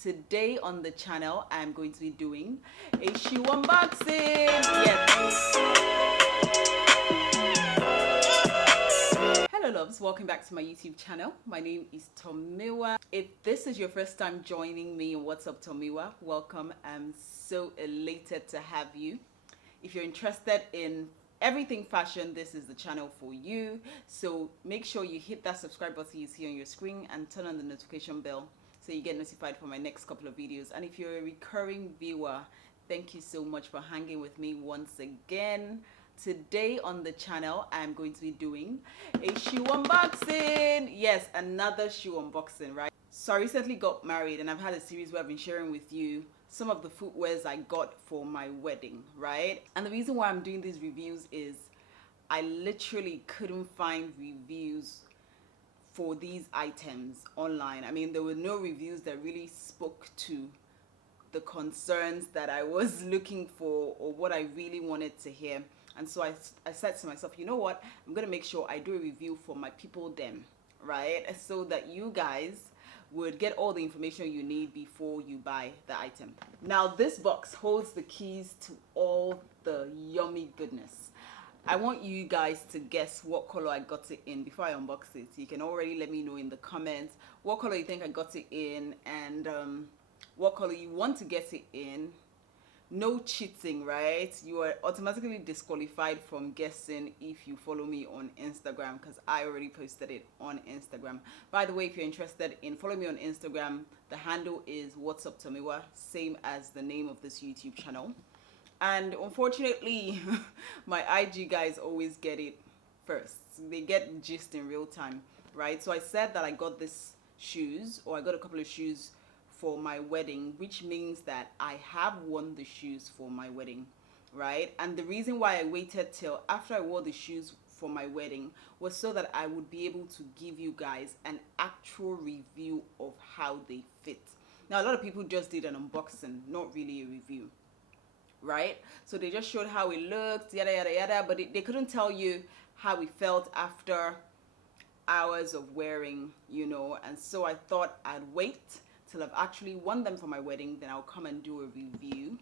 Today on the channel, I'm going to be doing a shoe unboxing. Yes. Hello loves, welcome back to my YouTube channel. My name is Tomiwa. If this is your first time joining me in What's Up Tomiwa, welcome. I'm so elated to have you. If you're interested in everything fashion, this is the channel for you. So make sure you hit that subscribe button you see on your screen and turn on the notification bell so you get notified for my next couple of videos. And if you're a recurring viewer, thank you so much for hanging with me once again. Today on the channel, I'm going to be doing a shoe unboxing. Yes, another shoe unboxing, right? So I recently got married and I've had a series where I've been sharing with you some of the footwears I got for my wedding, right? And the reason why I'm doing these reviews is I literally couldn't find reviews for these items online. I mean, there were no reviews that really spoke to the concerns that I was looking for or what I really wanted to hear. And so I said to myself, you know what? I'm going to make sure I do a review for my people them, right? So that you guys would get all the information you need before you buy the item. Now, this box holds the keys to all the yummy goodness. I want you guys to guess what color I got it in before I unbox it. You can already let me know in the comments what color you think I got it in and what color you want to get it in. No cheating, right? You are automatically disqualified from guessing if you follow me on Instagram because I already posted it on Instagram. By the way, if you're interested in following me on Instagram, the handle is WhatsUpTomiwa, same as the name of this YouTube channel. And unfortunately, my IG guys always get it first. They get gist in real time, right? So I said that I got this shoes, or I got a couple of shoes for my wedding, which means that I have worn the shoes for my wedding, right? And the reason why I waited till after I wore the shoes for my wedding was so that I would be able to give you guys an actual review of how they fit. Now, a lot of people just did an unboxing, not really a review, right? So they just showed how it looked, yada yada yada, but they couldn't tell you how it felt after hours of wearing, you know. And so I thought I'd wait till I've actually worn them for my wedding, then I'll come and do a review.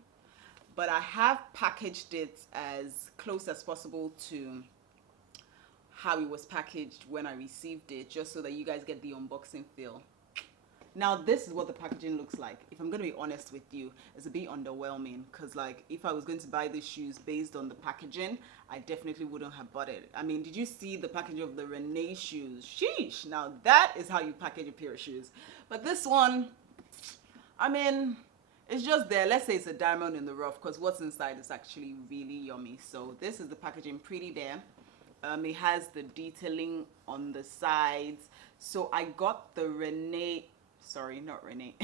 But I have packaged it as close as possible to how it was packaged when I received it, just so that you guys get the unboxing feel. Now, this is what the packaging looks like. If I'm going to be honest with you, it's a bit underwhelming because, like, if I was going to buy these shoes based on the packaging, I definitely wouldn't have bought it. I mean, did you see the packaging of the Renee shoes? Sheesh! Now, that is how you package a pair of shoes. But this one, I mean, it's just there. Let's say it's a diamond in the rough because what's inside is actually really yummy. So this is the packaging, pretty there. It has the detailing on the sides. So I got the sorry, not Renee.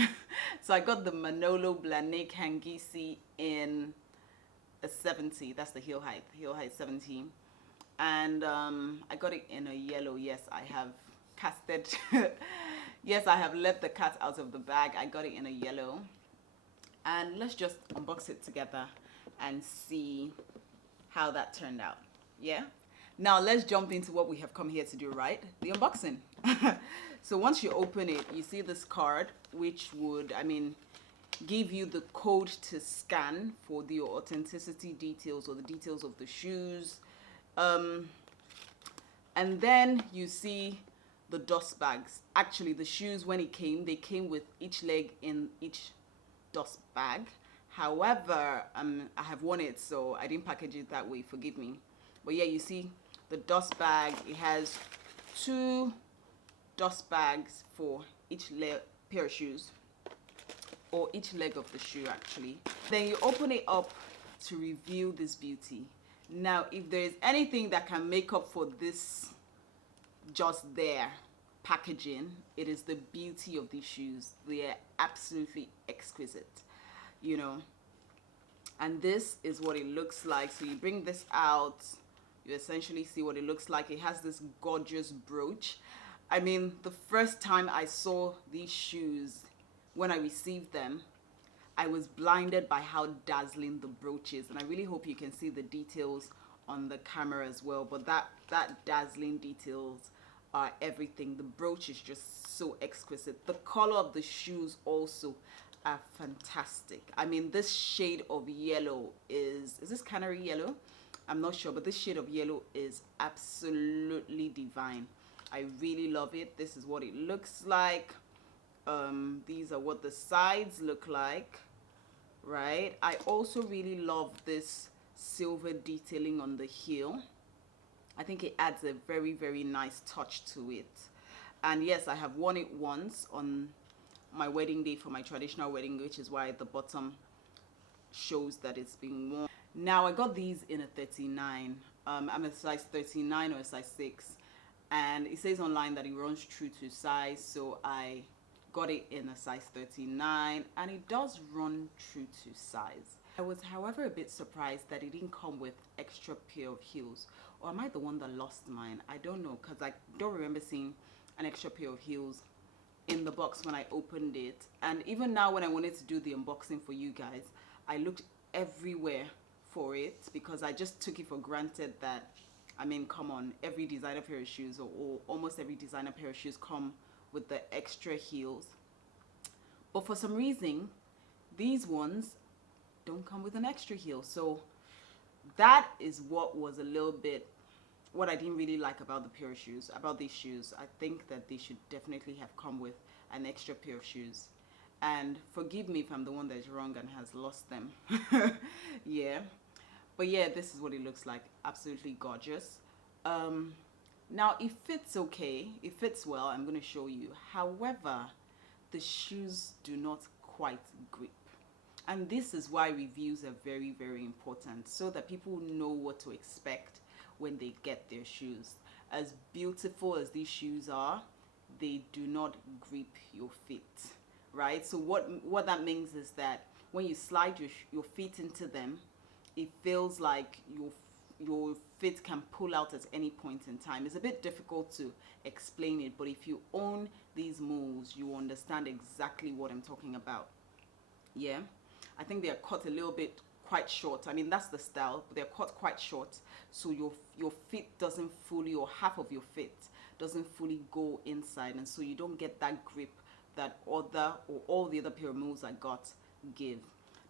So I got the Manolo Blahnik Hangisi in a 70. That's the heel height 70. And I got it in a yellow. Yes, I have casted. Yes, I have let the cat out of the bag. I got it in a yellow. And let's just unbox it together and see how that turned out. Yeah? Now let's jump into what we have come here to do, right? The unboxing. So once you open it, you see this card, which would, I mean, give you the code to scan for the authenticity details or the details of the shoes. And then you see the dust bags. Actually, the shoes, when it came, they came with each leg in each dust bag. However, I have worn it, so I didn't package it that way, forgive me. But yeah, you see the dust bag, it has 2 dust bags for each pair of shoes, or each leg of the shoe actually. Then you open it up to reveal this beauty. Now, if there is anything that can make up for this just there packaging, it is the beauty of these shoes. They are absolutely exquisite, you know. And this is what it looks like. So you bring this out, you essentially see what it looks like. It has this gorgeous brooch. I mean, the first time I saw these shoes, when I received them, I was blinded by how dazzling the brooch is. And I really hope you can see the details on the camera as well. But that dazzling details are everything. The brooch is just so exquisite. The color of the shoes also are fantastic. I mean, this shade of yellow is this canary yellow? I'm not sure, but this shade of yellow is absolutely divine. I really love it. This is what it looks like. These are what the sides look like, right? I also really love this silver detailing on the heel. I think it adds a very, very nice touch to it. And yes, I have worn it once on my wedding day for my traditional wedding, which is why the bottom shows that it's being worn. Now, I got these in a 39. I'm a size 39 or a size 6. And it says online that it runs true to size, so I got it in a size 39, and it does run true to size. I was, however, a bit surprised that it didn't come with extra pair of heels. Or am I the one that lost mine? I don't know, because I don't remember seeing an extra pair of heels in the box when I opened it. And even now when I wanted to do the unboxing for you guys, I looked everywhere for it because I just took it for granted that, I mean, come on, every designer pair of shoes or almost every designer pair of shoes come with the extra heels. But for some reason, these ones don't come with an extra heel. So that is what was a little bit, what I didn't really like about the pair of shoes, about these shoes. I think that they should definitely have come with an extra pair of shoes. And forgive me if I'm the one that is wrong and has lost them. Yeah. But yeah, this is what it looks like. Absolutely gorgeous. Now, it fits okay. It fits well. I'm going to show you. However, the shoes do not quite grip. And this is why reviews are very, very important, so that people know what to expect when they get their shoes. As beautiful as these shoes are, they do not grip your feet, right? So what that means is that when you slide your feet into them, it feels like your feet can pull out at any point in time. It's a bit difficult to explain it, but if you own these mules, you understand exactly what I'm talking about. Yeah, I think they are cut a little bit quite short. I mean, that's the style, but they're cut quite short, so your feet doesn't fully, or half of your feet doesn't fully go inside, and so you don't get that grip that other or all the other pair of mules I got give.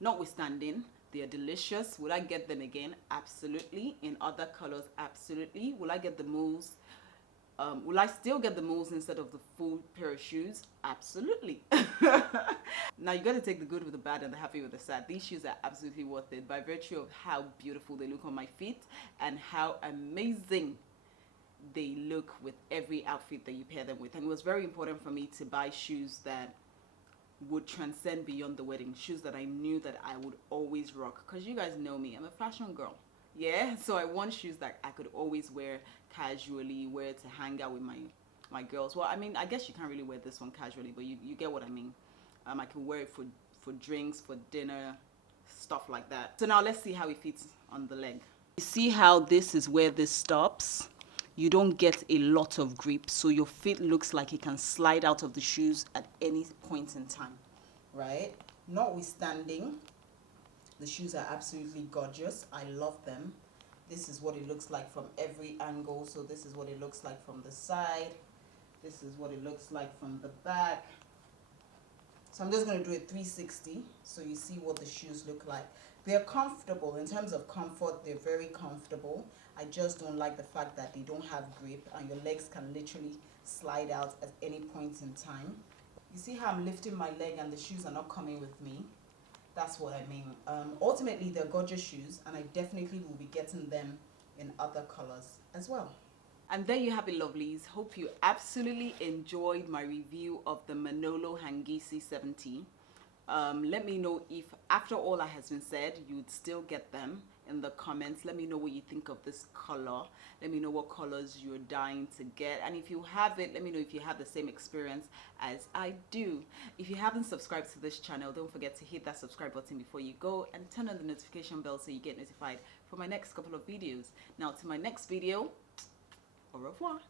Notwithstanding, they are delicious. Will I get them again? Absolutely. In other colors? Absolutely. Will I get the mules? Will I still get the mules instead of the full pair of shoes? Absolutely. Now, you got to take the good with the bad and the happy with the sad. These shoes are absolutely worth it by virtue of how beautiful they look on my feet and how amazing they look with every outfit that you pair them with. And it was very important for me to buy shoes that would transcend beyond the wedding, shoes that I knew that I would always rock, because you guys know me, I'm a fashion girl. Yeah, so I want shoes that I could always wear casually, wear to hang out with my girls. Well, I mean, I guess you can't really wear this one casually, but you get what I mean. I can wear it for drinks, for dinner, stuff like that. So now let's see how it fits on the leg. You see how this is where this stops? You don't get a lot of grip, so your feet looks like it can slide out of the shoes at any point in time, right? Notwithstanding, the shoes are absolutely gorgeous. I love them. This is what it looks like from every angle. So this is what it looks like from the side. This is what it looks like from the back. So I'm just going to do a 360 so you see what the shoes look like. They're comfortable. In terms of comfort, they're very comfortable. I just don't like the fact that they don't have grip and your legs can literally slide out at any point in time. You see how I'm lifting my leg and the shoes are not coming with me? That's what I mean. Ultimately, they're gorgeous shoes, and I definitely will be getting them in other colors as well. And there you have it, lovelies. Hope you absolutely enjoyed my review of the Manolo Hangisi 70. Let me know if, after all that has been said, you would still get them in the comments. Let me know what you think of this color. Let me know what colors you're dying to get, and if you have it, let me know if you have the same experience as I do. If you haven't subscribed to this channel, don't forget to hit that subscribe button before you go, and turn on the notification bell so you get notified for my next couple of videos. Now, to my next video, au revoir.